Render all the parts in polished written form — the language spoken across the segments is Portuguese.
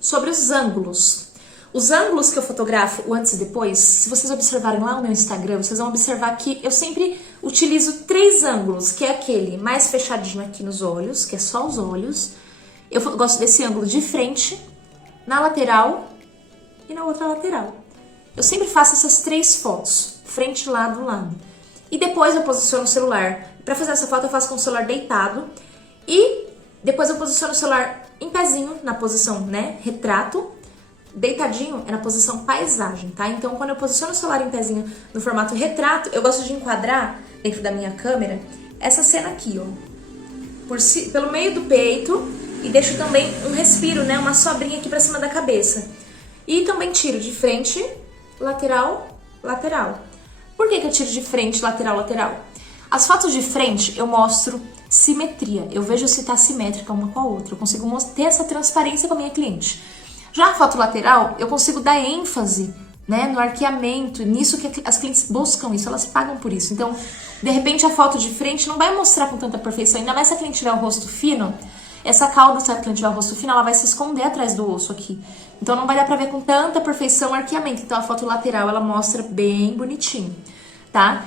sobre os ângulos. Os ângulos que eu fotografo, o antes e depois, se vocês observarem lá no meu Instagram, vocês vão observar que eu sempre utilizo 3 ângulos, que é aquele mais fechadinho aqui nos olhos, que é só os olhos. Eu gosto desse ângulo de frente, na lateral e na outra lateral. Eu sempre faço essas 3 fotos, frente, lado, lado. E depois eu posiciono o celular. Para fazer essa foto eu faço com o celular deitado e depois eu posiciono o celular em pezinho, na posição, né, retrato. Deitadinho é na posição paisagem, tá? Então, quando eu posiciono o celular em pezinho no formato retrato, eu gosto de enquadrar dentro da minha câmera essa cena aqui, ó. Pelo meio do peito e deixo também um respiro, né? Uma sobrinha aqui pra cima da cabeça. E também tiro de frente, lateral, lateral. Por que eu tiro de frente, lateral, lateral? As fotos de frente eu mostro simetria. Eu vejo se tá simétrica uma com a outra. Eu consigo ter essa transparência com a minha cliente. Já a foto lateral, eu consigo dar ênfase, né, no arqueamento, nisso que as clientes buscam isso, elas pagam por isso. Então, de repente, a foto de frente não vai mostrar com tanta perfeição, ainda mais se a cliente tiver o rosto fino, essa cauda, se a cliente tiver o rosto fino, ela vai se esconder atrás do osso aqui. Então, não vai dar pra ver com tanta perfeição o arqueamento. Então, a foto lateral, ela mostra bem bonitinho, tá?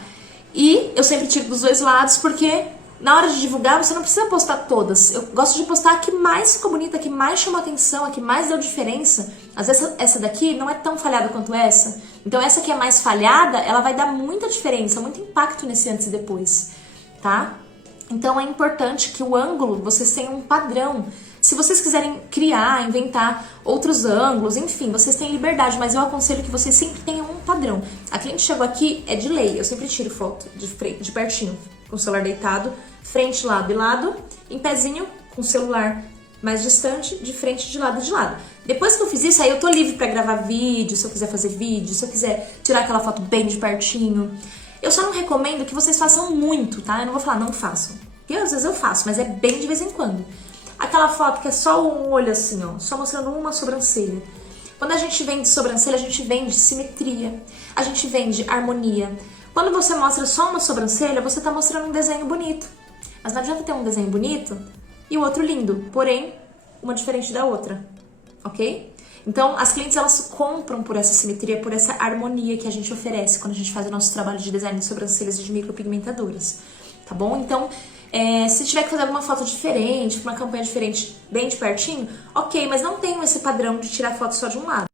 E eu sempre tiro dos 2 lados, porque na hora de divulgar, você não precisa postar todas. Eu gosto de postar a que mais ficou bonita, a que mais chamou atenção, a que mais deu diferença. Às vezes essa daqui não é tão falhada quanto essa. Então essa que é mais falhada, ela vai dar muita diferença, muito impacto nesse antes e depois, tá? Então é importante que o ângulo, vocês tenham um padrão. Se vocês quiserem criar, inventar outros ângulos, enfim, vocês têm liberdade, mas eu aconselho que vocês sempre tenham um padrão. A cliente chegou aqui, é de lei, eu sempre tiro foto de pertinho, com o celular deitado, frente, lado e lado, em pezinho, com o celular mais distante, de frente, de lado e de lado. Depois que eu fiz isso, aí eu tô livre pra gravar vídeo, se eu quiser fazer vídeo, se eu quiser tirar aquela foto bem de pertinho. Eu só não recomendo que vocês façam muito, tá? Eu não vou falar não façam. Porque às vezes eu faço, mas é bem de vez em quando. Aquela foto que é só um olho assim, ó, só mostrando uma sobrancelha. Quando a gente vende sobrancelha, a gente vende simetria, a gente vende harmonia. Quando você mostra só uma sobrancelha, você tá mostrando um desenho bonito. Mas não adianta ter um desenho bonito e o outro lindo, porém, uma diferente da outra, ok? Então, as clientes, elas compram por essa simetria, por essa harmonia que a gente oferece quando a gente faz o nosso trabalho de design de sobrancelhas e de micropigmentadoras, tá bom? Então, se tiver que fazer alguma foto diferente, uma campanha diferente, bem de pertinho, ok, mas não tenham esse padrão de tirar foto só de um lado.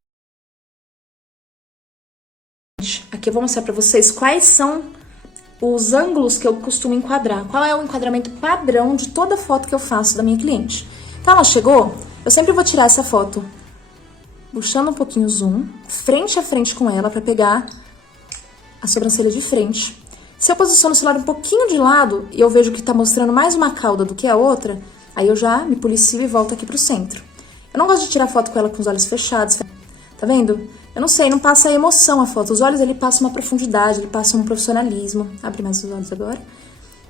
Aqui eu vou mostrar pra vocês quais são os ângulos que eu costumo enquadrar. Qual é o enquadramento padrão de toda foto que eu faço da minha cliente. Então ela chegou, eu sempre vou tirar essa foto puxando um pouquinho o zoom, frente a frente com ela, pra pegar a sobrancelha de frente. Se eu posiciono o celular um pouquinho de lado e eu vejo que tá mostrando mais uma cauda do que a outra, aí eu já me policio e volto aqui pro centro. Eu não gosto de tirar foto com ela com os olhos fechados, tá vendo? Eu não sei, não passa a emoção a foto. Os olhos, ele passa uma profundidade, ele passa um profissionalismo. Abre mais os olhos agora.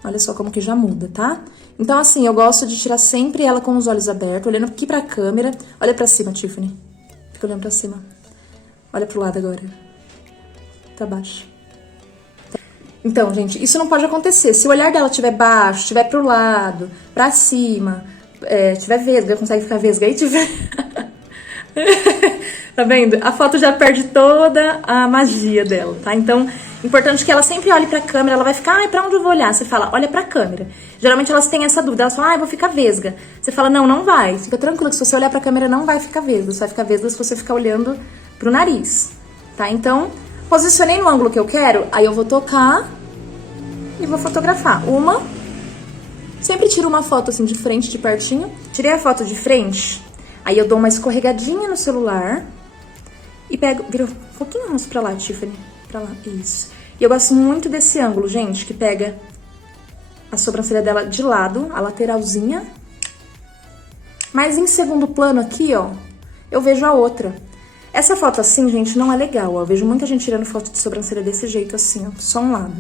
Olha só como que já muda, tá? Então, assim, eu gosto de tirar sempre ela com os olhos abertos, olhando aqui pra câmera. Olha pra cima, Tiffany. Fica olhando pra cima. Olha pro lado agora. Pra baixo. Então, gente, isso não pode acontecer. Se o olhar dela estiver baixo, estiver pro lado, pra cima, tiver vesga, consegue ficar vesga aí, tiver... Tá vendo? A foto já perde toda a magia dela, tá? Então, importante que ela sempre olhe pra câmera, ela vai ficar, ai, pra onde eu vou olhar? Você fala, olha pra câmera. Geralmente elas têm essa dúvida, elas falam, eu vou ficar vesga. Você fala, não, não vai. Fica tranquila que se você olhar pra câmera não vai ficar vesga. Você vai ficar vesga se você ficar olhando pro nariz, tá? Então, posicionei no ângulo que eu quero, aí eu vou tocar e vou fotografar. Sempre tiro uma foto assim de frente, de pertinho. Tirei a foto de frente, aí eu dou uma escorregadinha no celular e pego, vira um pouquinho mais pra lá, Tiffany, pra lá, isso. E eu gosto muito desse ângulo, gente, que pega a sobrancelha dela de lado, a lateralzinha. Mas em segundo plano aqui, ó, eu vejo a outra. Essa foto assim, gente, não é legal, ó. Eu vejo muita gente tirando foto de sobrancelha desse jeito assim, ó, só um lado.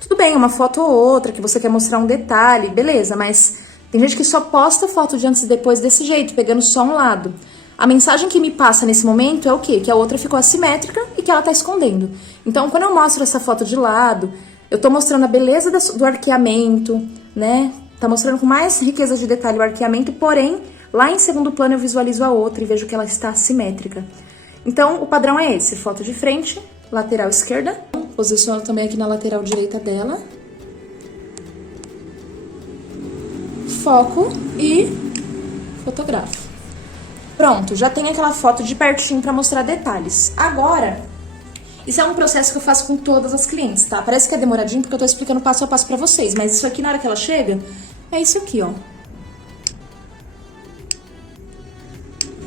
Tudo bem, uma foto ou outra, que você quer mostrar um detalhe, beleza, mas tem gente que só posta foto de antes e depois desse jeito, pegando só um lado. A mensagem que me passa nesse momento é o quê? Que a outra ficou assimétrica e que ela tá escondendo. Então, quando eu mostro essa foto de lado, eu tô mostrando a beleza do arqueamento, né? Tá mostrando com mais riqueza de detalhe o arqueamento, porém, Lá em segundo plano eu visualizo a outra e vejo que ela está simétrica. Então, o padrão é esse, foto de frente, lateral esquerda. Posiciono também aqui na lateral direita dela. Foco e fotografo. Pronto, já tem aquela foto de pertinho pra mostrar detalhes. Agora, isso é um processo que eu faço com todas as clientes, tá? Parece que é demoradinho porque eu tô explicando passo a passo pra vocês, mas isso aqui na hora que ela chega, é isso aqui, ó.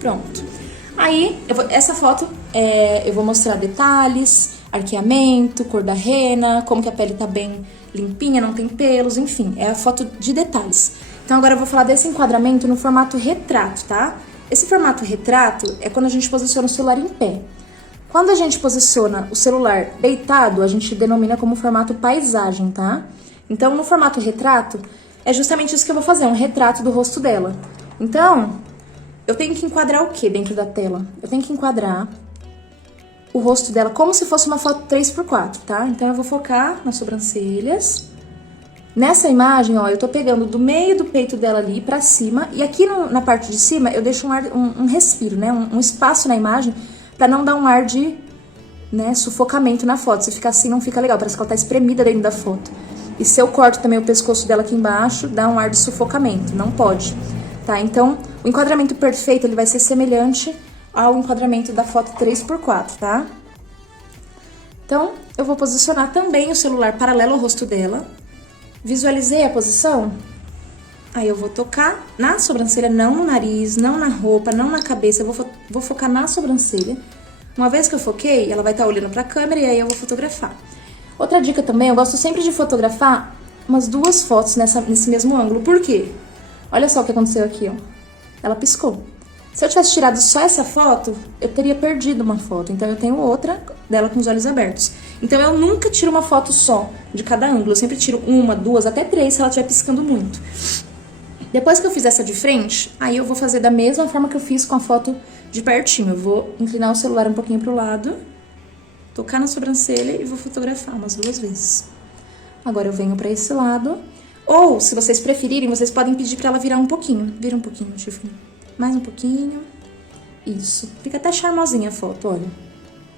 Pronto. Aí, essa foto, eu vou mostrar detalhes, arqueamento, cor da rena, como que a pele tá bem limpinha, não tem pelos, enfim, é a foto de detalhes. Então agora eu vou falar desse enquadramento no formato retrato, tá? Esse formato retrato é quando a gente posiciona o celular em pé. Quando a gente posiciona o celular deitado, a gente denomina como formato paisagem, tá? Então, no formato retrato, é justamente isso que eu vou fazer, um retrato do rosto dela. Então, eu tenho que enquadrar o que dentro da tela? Eu tenho que enquadrar o rosto dela como se fosse uma foto 3x4, tá? Então, eu vou focar nas sobrancelhas. Nessa imagem, ó, eu tô pegando do meio do peito dela ali pra cima. E aqui na parte de cima, eu deixo um respiro, né? Um espaço na imagem pra não dar um ar de, né, sufocamento na foto. Se ficar assim, não fica legal. Parece que ela tá espremida dentro da foto. E se eu corto também o pescoço dela aqui embaixo, dá um ar de sufocamento. Não pode. Tá? Então, o enquadramento perfeito, ele vai ser semelhante ao enquadramento da foto 3x4, tá? Então, eu vou posicionar também o celular paralelo ao rosto dela. Visualizei a posição? Aí eu vou tocar na sobrancelha, não no nariz, não na roupa, não na cabeça. Eu vou focar na sobrancelha. Uma vez que eu foquei, ela vai estar olhando pra câmera e aí eu vou fotografar. Outra dica também, eu gosto sempre de fotografar umas 2 fotos nesse mesmo ângulo. Por quê? Olha só o que aconteceu aqui, ó. Ela piscou. Se eu tivesse tirado só essa foto, eu teria perdido uma foto. Então, eu tenho outra dela com os olhos abertos. Então, eu nunca tiro uma foto só de cada ângulo. Eu sempre tiro 1, 2, até 3, se ela estiver piscando muito. Depois que eu fiz essa de frente, aí eu vou fazer da mesma forma que eu fiz com a foto de pertinho. Eu vou inclinar o celular um pouquinho pro lado, tocar na sobrancelha e vou fotografar umas 2 vezes. Agora, eu venho pra esse lado. Ou, se vocês preferirem, vocês podem pedir pra ela virar um pouquinho. Vira um pouquinho, Tiffany. Mais um pouquinho. Isso. Fica até charmosinha a foto, olha.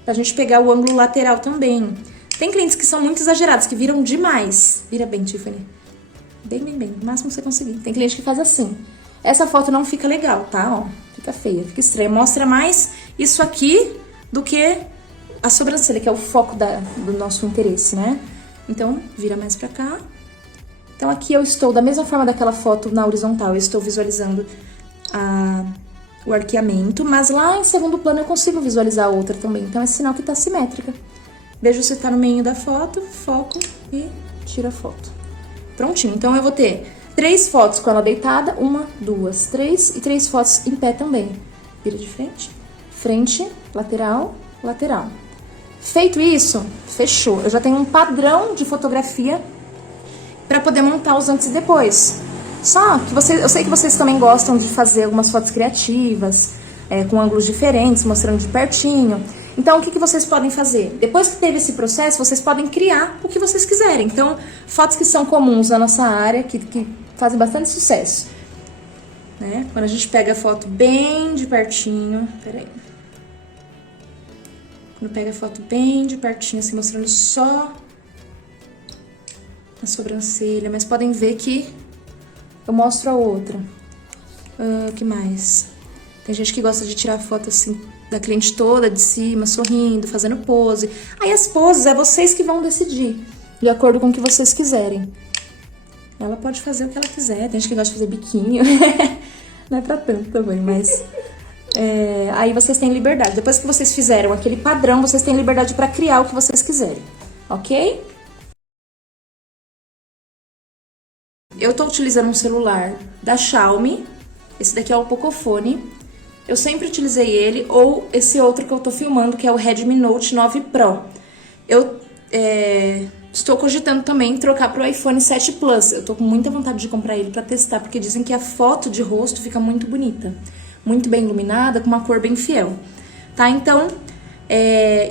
Pra gente pegar o ângulo lateral também. Tem clientes que são muito exagerados, que viram demais. Vira bem, Tiffany. Bem, bem, bem. O máximo que você conseguir. Tem cliente que faz assim. Essa foto não fica legal, tá? Ó, fica feia, fica estranha. Mostra mais isso aqui do que a sobrancelha, que é o foco do nosso interesse, né? Então, vira mais pra cá. Então, aqui eu estou, da mesma forma daquela foto na horizontal, eu estou visualizando o arqueamento, mas lá em segundo plano eu consigo visualizar a outra também. Então, é sinal que tá simétrica. Vejo se tá no meio da foto, foco e tiro a foto. Prontinho. Então, eu vou ter 3 fotos com ela deitada, 1, 2, 3 e 3 fotos em pé também. Vira de frente, frente, lateral, lateral. Feito isso, fechou. Eu já tenho um padrão de fotografia para poder montar os antes e depois. Só que eu sei que vocês também gostam de fazer algumas fotos criativas, com ângulos diferentes, mostrando de pertinho. Então, o que vocês podem fazer? Depois que teve esse processo, vocês podem criar o que vocês quiserem. Então, fotos que são comuns na nossa área, que fazem bastante sucesso. Né? Quando a gente pega a foto bem de pertinho... Peraí. Quando pega a foto bem de pertinho, assim, mostrando só a sobrancelha. Mas podem ver que eu mostro a outra. O que mais? Tem gente que gosta de tirar foto, assim, da cliente toda, de cima, sorrindo, fazendo pose. Aí as poses é vocês que vão decidir, de acordo com o que vocês quiserem. Ela pode fazer o que ela quiser. Tem gente que gosta de fazer biquinho. Não é pra tanto também, mas... aí vocês têm liberdade. Depois que vocês fizeram aquele padrão, vocês têm liberdade pra criar o que vocês quiserem. Ok? Eu tô utilizando um celular da Xiaomi. Esse daqui é o Pocophone. Eu sempre utilizei ele, ou esse outro que eu tô filmando, que é o Redmi Note 9 Pro. Eu estou cogitando também trocar pro iPhone 7 Plus. Eu tô com muita vontade de comprar ele pra testar, porque dizem que a foto de rosto fica muito bonita. Muito bem iluminada, com uma cor bem fiel. Tá? Então,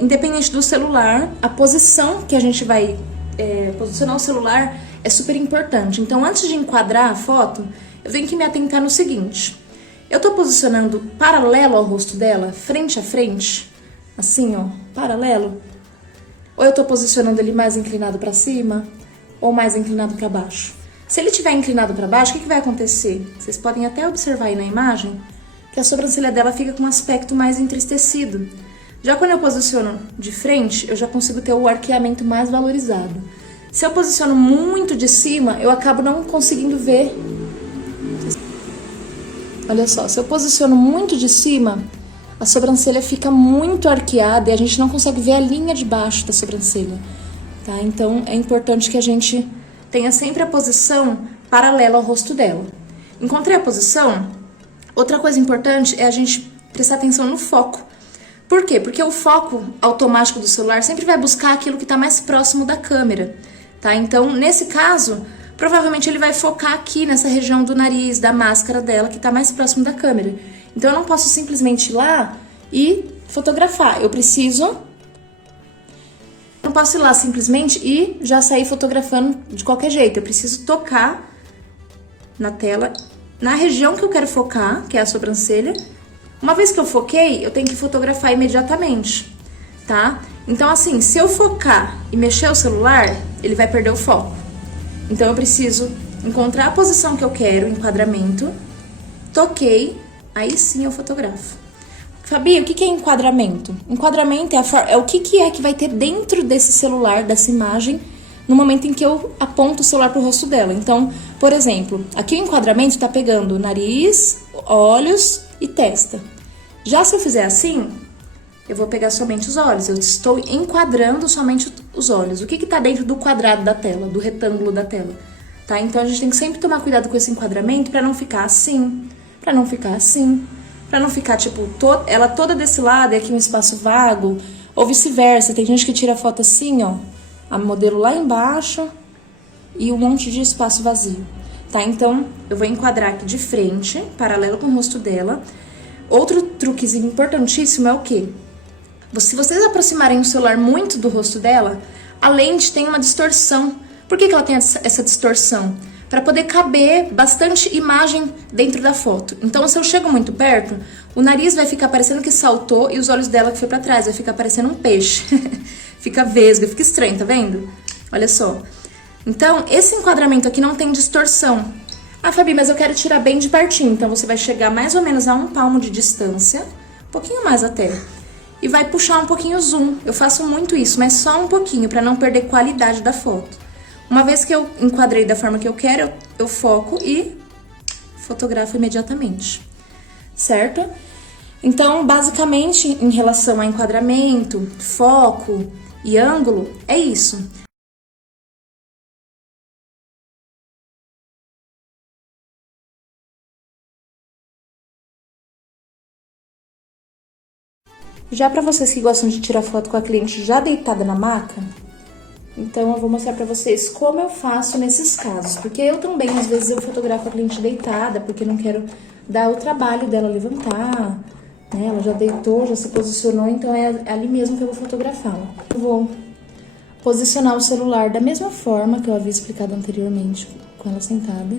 independente do celular, a posição que a gente vai posicionar o celular é super importante. Então, antes de enquadrar a foto, eu tenho que me atentar no seguinte. Eu tô posicionando paralelo ao rosto dela, frente a frente, assim, ó, paralelo. Ou eu tô posicionando ele mais inclinado pra cima, ou mais inclinado pra baixo. Se ele estiver inclinado pra baixo, o que vai acontecer? Vocês podem até observar aí na imagem que a sobrancelha dela fica com um aspecto mais entristecido. Já quando eu posiciono de frente, eu já consigo ter o arqueamento mais valorizado. Se eu posiciono muito de cima, eu acabo não conseguindo ver. Olha só, se eu posiciono muito de cima, a sobrancelha fica muito arqueada e a gente não consegue ver a linha de baixo da sobrancelha, tá? Então, é importante que a gente tenha sempre a posição paralela ao rosto dela. Encontrei a posição? Outra coisa importante é a gente prestar atenção no foco. Por quê? Porque o foco automático do celular sempre vai buscar aquilo que está mais próximo da câmera, tá? Então, nesse caso, provavelmente ele vai focar aqui nessa região do nariz, da máscara dela, que está mais próximo da câmera. Então, eu não posso simplesmente ir lá e fotografar. Eu não posso ir lá simplesmente e já sair fotografando de qualquer jeito. Eu preciso tocar na tela, na região que eu quero focar, que é a sobrancelha. Uma vez que eu foquei, eu tenho que fotografar imediatamente, tá? Então, assim, se eu focar e mexer o celular, ele vai perder o foco. Então, eu preciso encontrar a posição que eu quero, enquadramento, toquei, aí sim eu fotografo. Fabi, o que é enquadramento? Enquadramento é o que é que vai ter dentro desse celular, dessa imagem, no momento em que eu aponto o celular pro rosto dela. Então, por exemplo, aqui o enquadramento tá pegando nariz, olhos e testa. Já se eu fizer assim, eu vou pegar somente os olhos. Eu estou enquadrando somente os olhos. O que tá dentro do quadrado da tela, do retângulo da tela, tá? Então, a gente tem que sempre tomar cuidado com esse enquadramento pra não ficar assim, pra não ficar assim, pra não ficar, tipo, ela toda desse lado e aqui um espaço vago, ou vice-versa. Tem gente que tira foto assim, ó, a modelo lá embaixo e um monte de espaço vazio, tá? Então, eu vou enquadrar aqui de frente, paralelo com o rosto dela. Outro truquezinho importantíssimo é o quê? Se vocês aproximarem o celular muito do rosto dela, a lente tem uma distorção. Por que ela tem essa distorção? Para poder caber bastante imagem dentro da foto. Então, se eu chego muito perto, o nariz vai ficar parecendo que saltou e os olhos dela que foi para trás, vai ficar parecendo um peixe. Fica vesga, fica estranho, tá vendo? Olha só. Então, esse enquadramento aqui não tem distorção. Ah, Fabi, mas eu quero tirar bem de pertinho. Então, você vai chegar mais ou menos a 1 palmo de distância, um pouquinho mais até, e vai puxar um pouquinho o zoom. Eu faço muito isso, mas só um pouquinho, para não perder qualidade da foto. Uma vez que eu enquadrei da forma que eu quero, eu foco e fotografo imediatamente, certo? Então, basicamente, em relação a enquadramento, foco e ângulo, é isso. Já para vocês que gostam de tirar foto com a cliente já deitada na maca, então eu vou mostrar pra vocês como eu faço nesses casos. Porque eu também, às vezes, eu fotografo a cliente deitada, porque não quero dar o trabalho dela levantar, né? Ela já deitou, já se posicionou, então é ali mesmo que eu vou fotografá-la. Eu vou posicionar o celular da mesma forma que eu havia explicado anteriormente, com ela sentada.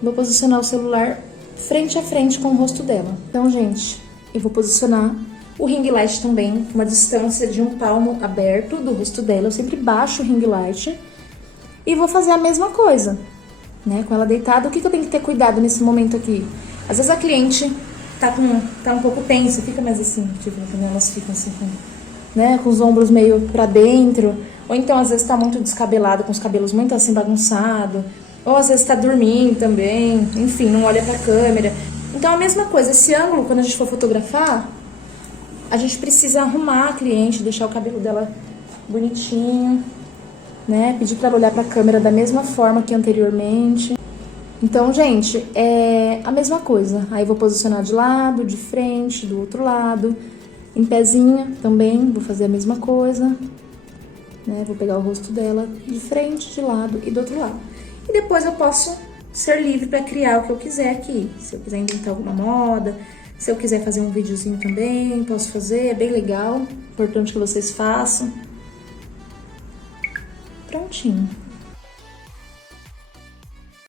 Vou posicionar o celular frente a frente com o rosto dela. Então, gente, eu vou posicionar o ring light também, uma distância de 1 palmo aberto do rosto dela. Eu sempre baixo o ring light e vou fazer a mesma coisa, né? Com ela deitada. O que eu tenho que ter cuidado nesse momento aqui? Às vezes a cliente tá um pouco tensa, fica mais assim, tipo, quando elas ficam assim, né? Com os ombros meio pra dentro. Ou então, às vezes, tá muito descabelado, com os cabelos muito assim bagunçados. Ou às vezes tá dormindo também, enfim, não olha pra câmera. Então, a mesma coisa, esse ângulo, quando a gente for fotografar, a gente precisa arrumar a cliente, deixar o cabelo dela bonitinho, né? Pedir pra ela olhar pra câmera da mesma forma que anteriormente. Então, gente, é a mesma coisa. Aí vou posicionar de lado, de frente, do outro lado. Em pezinha também, vou fazer a mesma coisa, né? Vou pegar o rosto dela de frente, de lado e do outro lado. E depois eu posso ser livre pra criar o que eu quiser aqui. Se eu quiser inventar alguma moda, se eu quiser fazer um videozinho também, posso fazer, é bem legal. Importante que vocês façam. Prontinho.